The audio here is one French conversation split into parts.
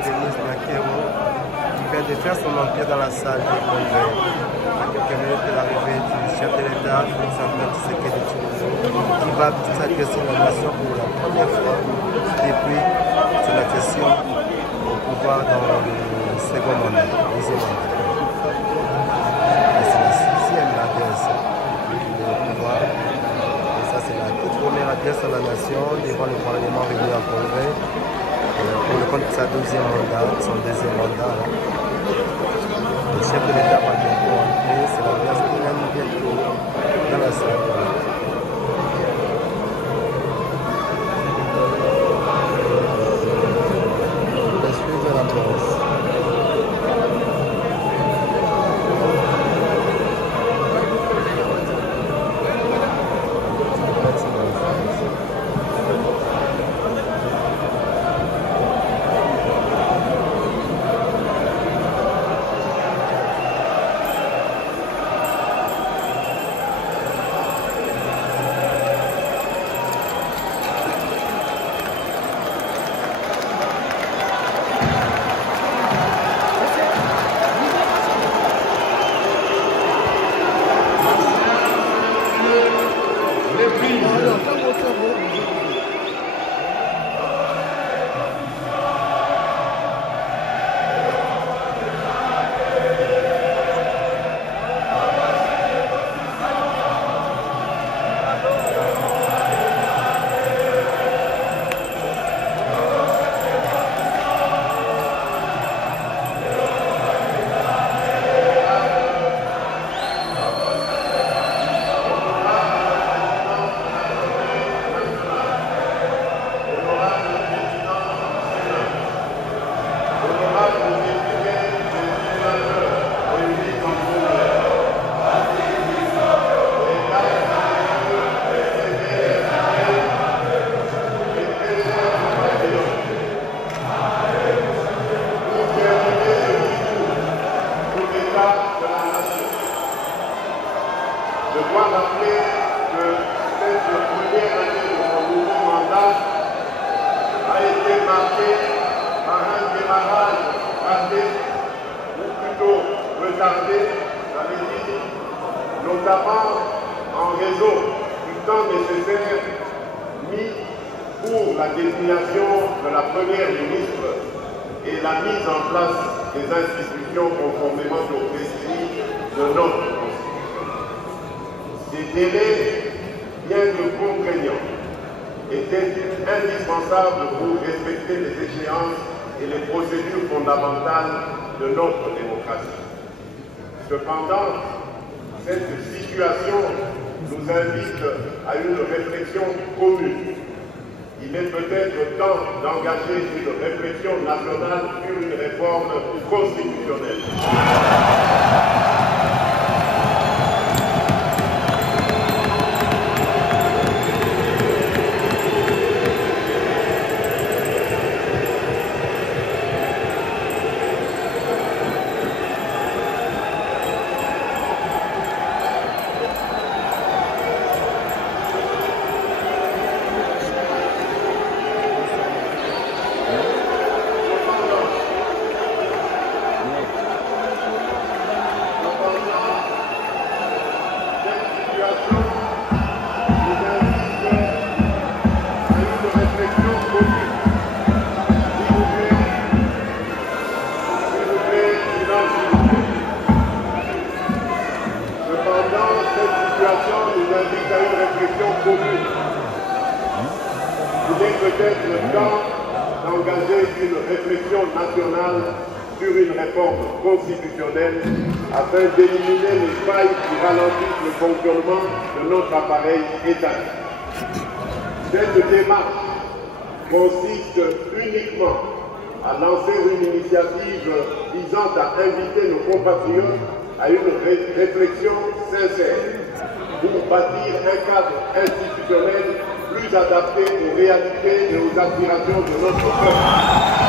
Denis Nakero, qui vient de faire son entrée dans la salle du congrès. À quelques minutes de l'arrivée du chef de l'État, Félix Antoine Tshisekedi Tshilombo, qui va s'adresser à la nation pour la première fois depuis son accession au pouvoir dans le second mandat, deuxième mandat. C'est la 6e adresse du pouvoir. Et ça, c'est la toute première adresse à la nation devant le Parlement réuni en congrès pour le compte de sa deuxième mandat, son deuxième mandat. Le chef de l'État va bientôt entrer, c'est l'adresse qui vient bientôt dans la salle. Notamment en raison du temps nécessaire mis pour la désignation de la première ministre et la mise en place des institutions conformément aux prescrits de notre Constitution. Ces délais, bien que contraignants, étaient indispensables pour respecter les échéances et les procédures fondamentales de notre démocratie. Cependant, cette situation nous invite à une réflexion commune. Il est peut-être temps d'engager une réflexion nationale sur une réforme constitutionnelle. Peut-être temps d'engager une réflexion nationale sur une réforme constitutionnelle afin d'éliminer les failles qui ralentissent le fonctionnement de notre appareil étatique. Cette démarche consiste uniquement à lancer une initiative visant à inviter nos compatriotes à une réflexion sincère pour bâtir un cadre institutionnel plus adapté aux réalités et aux aspirations de notre peuple.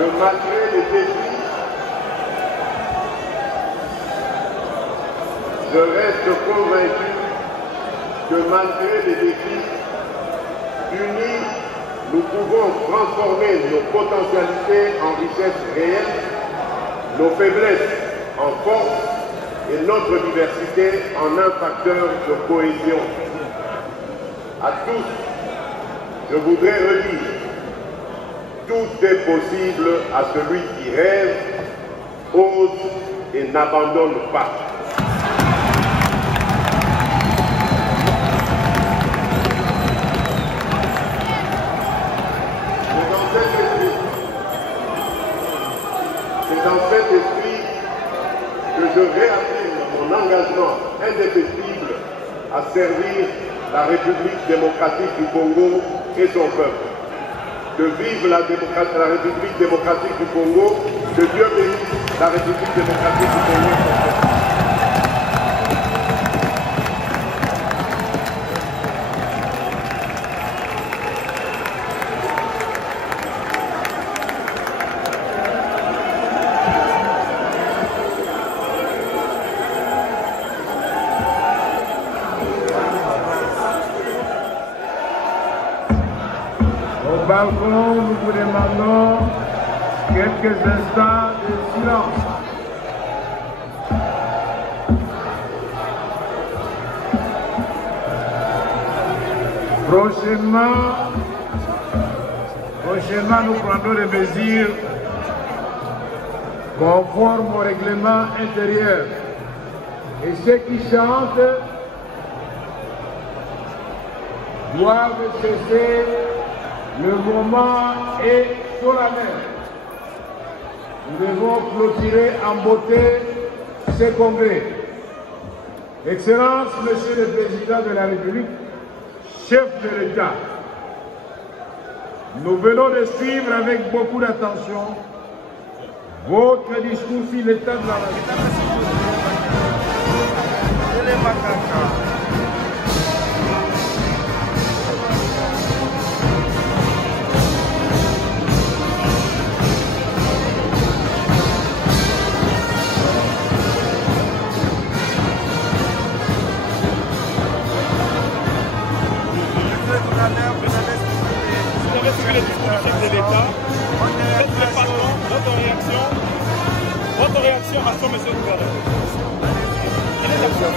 que malgré les défis, je reste convaincu que malgré les défis, unis, nous pouvons transformer nos potentialités en richesses réelles, nos faiblesses en force et notre diversité en un facteur de cohésion. À tous, je voudrais redire, tout est possible à celui qui rêve, ose et n'abandonne pas. C'est dans cet esprit que je réaffirme mon engagement indéfectible à servir la République démocratique du Congo et son peuple. Que vive la République démocratique du Congo, que Dieu bénisse la République démocratique du Congo et son peuple. Au balcon, nous vous demandons quelques instants de silence. Prochainement, nous prendrons des mesures conformes au règlement intérieur. Et ceux qui chantent doivent cesser. Le moment est solennel. Nous devons clôturer en beauté ce congrès. Excellence, Monsieur le Président de la République, chef de l'État, nous venons de suivre avec beaucoup d'attention votre discours sur l'état de la nation. Votre réaction à ce monsieur le gouverneur. Il est d'accord.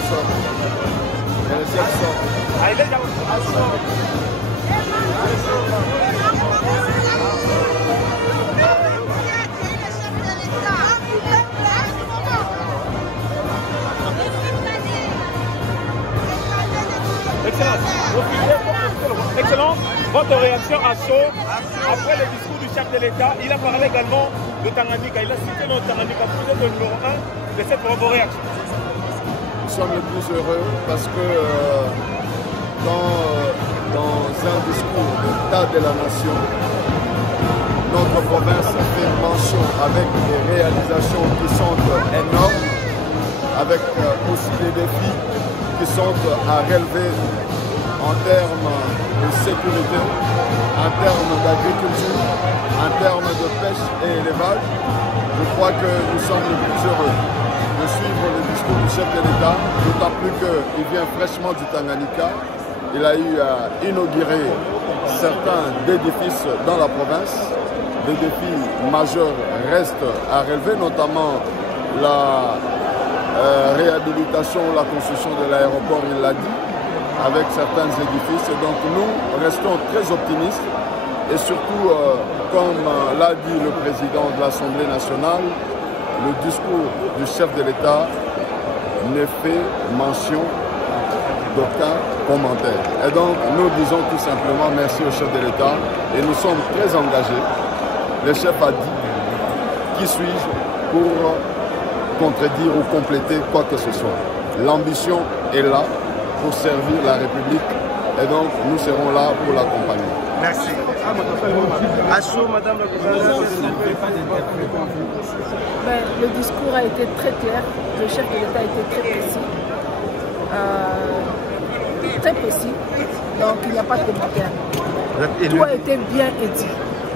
Ah, il est d'accord. Excellence, votre réaction à chaud après le discours du chef de l'État. Il a parlé également de Tanganyika. Il a cité notre Tanganyika. Vous êtes le numéro 1 de cette vos réactions. Nous sommes les plus heureux parce que dans un discours d'état de la nation, notre province fait mention avec des réalisations qui sont énormes, avec aussi des défis qui sont à relever en termes de sécurité, en termes d'agriculture, en termes de pêche et élevage. Je crois que nous sommes les plus heureux de suivre le discours du chef de l'État, d'autant plus qu'il vient fraîchement du Tanganyika. Il a eu à inaugurer certains édifices dans la province. Des défis majeurs restent à relever, notamment la réhabilitation, la construction de l'aéroport, il l'a dit, avec certains édifices. Et donc nous restons très optimistes et surtout, comme l'a dit le président de l'Assemblée nationale, le discours du chef de l'État ne fait mention d'aucun commentaire. Et donc nous disons tout simplement merci au chef de l'État et nous sommes très engagés. Le chef a dit qui suis-je pour contredire ou compléter quoi que ce soit. L'ambition est là pour servir la République et donc nous serons là pour l'accompagner. Merci. À chaud, Madame la Gouverneure. Le discours a été très clair, le chef de l'État a été très précis, donc il n'y a pas de commentaire. Tout a été bien dit.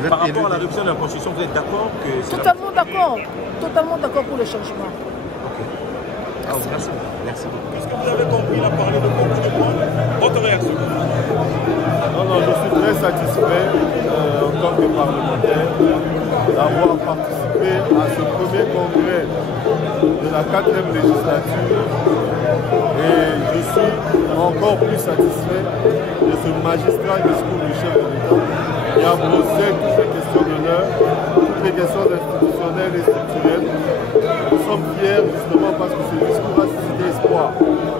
Par rapport à la révision de la Constitution, vous êtes d'accord que... Totalement d'accord. Totalement d'accord pour le changement. Ok. Ah, merci beaucoup. Merci beaucoup. Puisque vous avez compris, il a parlé de beaucoup de points. Votre réaction? Non, je suis très satisfait en tant que parlementaire d'avoir participé à ce premier congrès de la 4e législature et je suis encore plus satisfait de ce magistral discours du chef de l'État qui a posé toutes les questions de l'heure, toutes les questions institutionnelles et structurelles. Nous sommes fiers justement parce que ce discours a suscité espoir.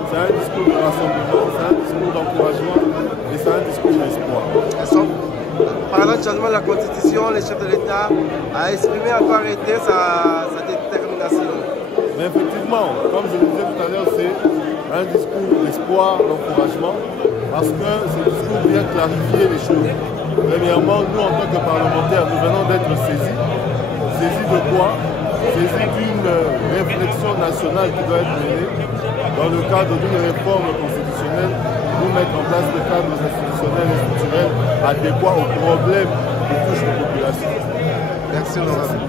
C'est un discours de rassemblement, c'est un discours d'encouragement et c'est un discours d'espoir. Parlant du changement de la Constitution, le chef de l'État a exprimé encore été sa détermination. Mais effectivement, comme je le disais tout à l'heure, c'est un discours d'espoir, d'encouragement, parce que ce discours vient clarifier les choses. Premièrement, nous en tant que parlementaires, nous venons d'être saisis. Saisis de quoi? Saisis d'une réflexion nationale qui doit être menée dans le cadre d'une réforme constitutionnelle pour mettre en place des cadres institutionnels et structurels adéquats aux problèmes qui touchent les populations. Merci, honorable.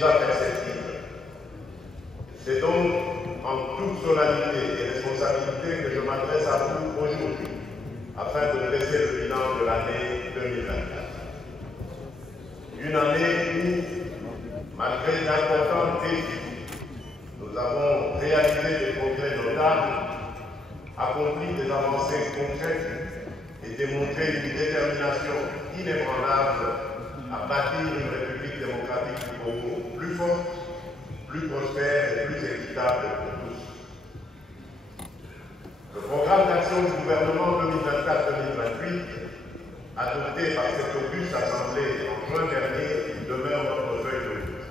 déjà perceptible. C'est donc en toute solennité et responsabilité que je m'adresse à vous aujourd'hui afin de dresser le bilan de l'année 2024. Une année où, malgré d'importants défis, nous avons réalisé des progrès notables, accompli des avancées concrètes et démontré une détermination inébranlable à bâtir une République démocratique du Congo plus forte, plus prospère et plus équitable pour tous. Le programme d'action du gouvernement 2024-2028, adopté par cette auguste Assemblée en juin dernier, demeure notre feuille de route.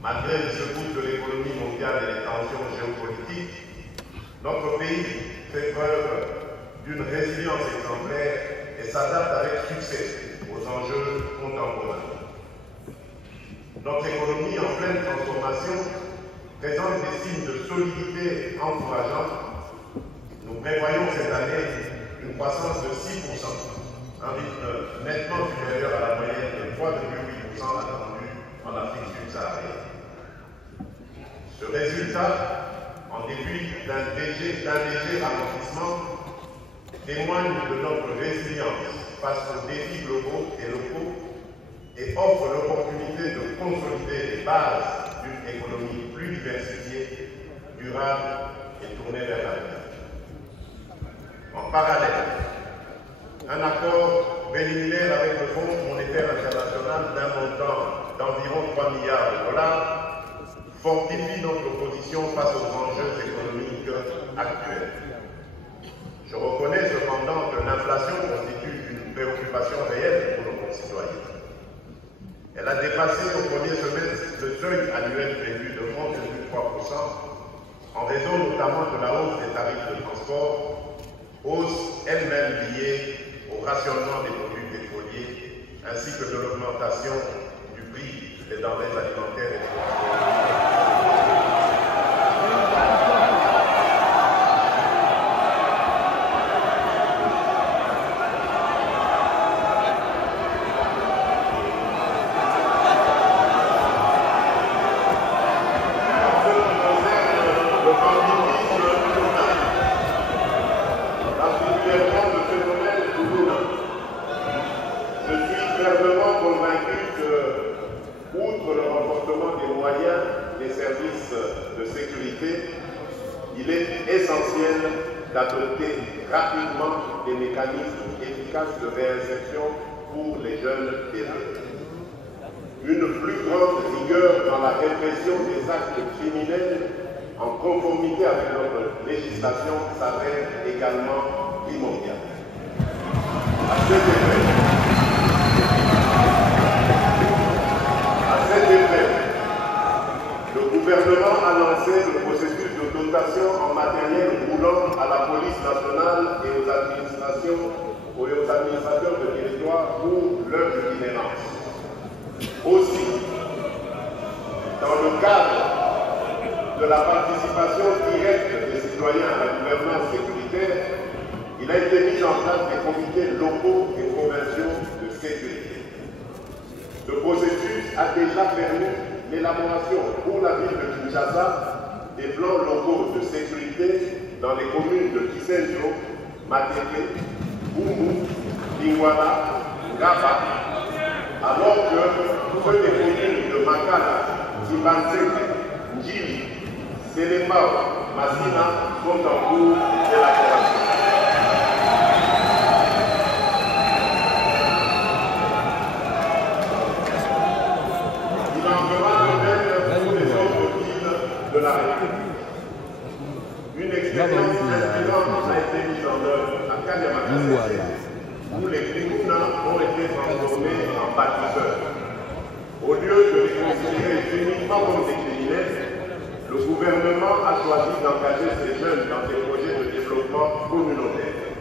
Malgré les secousses de l'économie mondiale et les tensions géopolitiques, notre pays fait preuve d'une résilience exemplaire et s'adapte avec succès aux enjeux contemporains. Notre économie en pleine transformation présente des signes de solidité encourageants. Nous prévoyons cette année une croissance de 6%, un rythme nettement supérieur à la moyenne de 3,8% attendue en Afrique subsaharienne. Ce résultat, en dépit d'un léger ralentissement, témoigne de notre résilience face aux défis globaux et locaux et offre l'opportunité de consolider les bases d'une économie plus diversifiée, durable et tournée vers l'avenir. En parallèle, un accord préliminaire avec le Fonds monétaire international d'un montant d'environ 3 milliards de dollars fortifie notre position face aux enjeux économiques actuels. Je reconnais cependant que l'inflation constitue une préoccupation réelle pour nos concitoyens. Elle a dépassé au premier semestre le seuil annuel prévu de 11,3%, en raison notamment de la hausse des tarifs de transport, hausse elle-même liée au rationnement des produits pétroliers, ainsi que de l'augmentation du prix des denrées alimentaires et des produits. Il est essentiel d'adopter rapidement des mécanismes efficaces de réinsertion pour les jeunes délinquants. Une plus grande rigueur dans la répression des actes criminels en conformité avec notre législation s'avère également primordiale. À cet effet, le gouvernement a lancé le processus de dotation en matériel roulant à la police nationale et aux administrateurs de territoire pour leur itinérance. Aussi, dans le cadre de la participation directe des citoyens à la gouvernance sécuritaire, il a été mis en place des comités locaux et provinciaux de sécurité. Ce processus a déjà permis l'élaboration pour la ville de Kinshasa des plans locaux de sécurité dans les communes de Kisenjo, Matete, Boumou, Lingwana, Gaba, alors que ceux des communes de Makala, Tibanseke, Ndjili, Selembao, Masina sont en cours d'élaboration. Il en fera de même pour les autres villes de la République. Une expérience inspirante a été mise en œuvre à Kanyamakasese, où les Krikuna ont été transformés en bâtisseurs. Au lieu de les considérer uniquement comme des criminels, le gouvernement a choisi d'engager ces jeunes dans des projets de développement communautaire.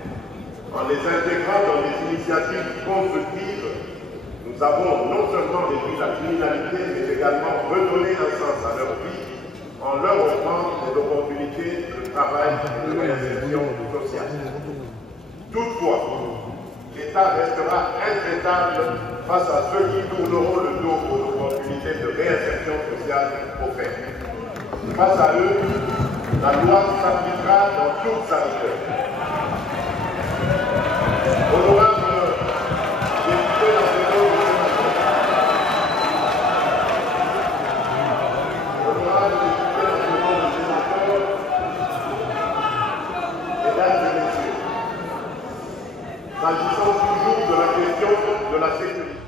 En les intégrant dans des initiatives constructives, nous avons non seulement réduit la criminalité, mais également redonné un sens à leur vie en leur offrant des opportunités de travail et de réinsertion sociale. Toutefois, l'État restera intraitable face à ceux qui tourneront le dos aux opportunités de réinsertion sociale offertes. Face à eux, la loi s'appliquera dans toute sa rigueur. Honorable député national du Sénat, honorable député national du Sénat, mesdames et messieurs, s'agissant toujours de la question de la sécurité,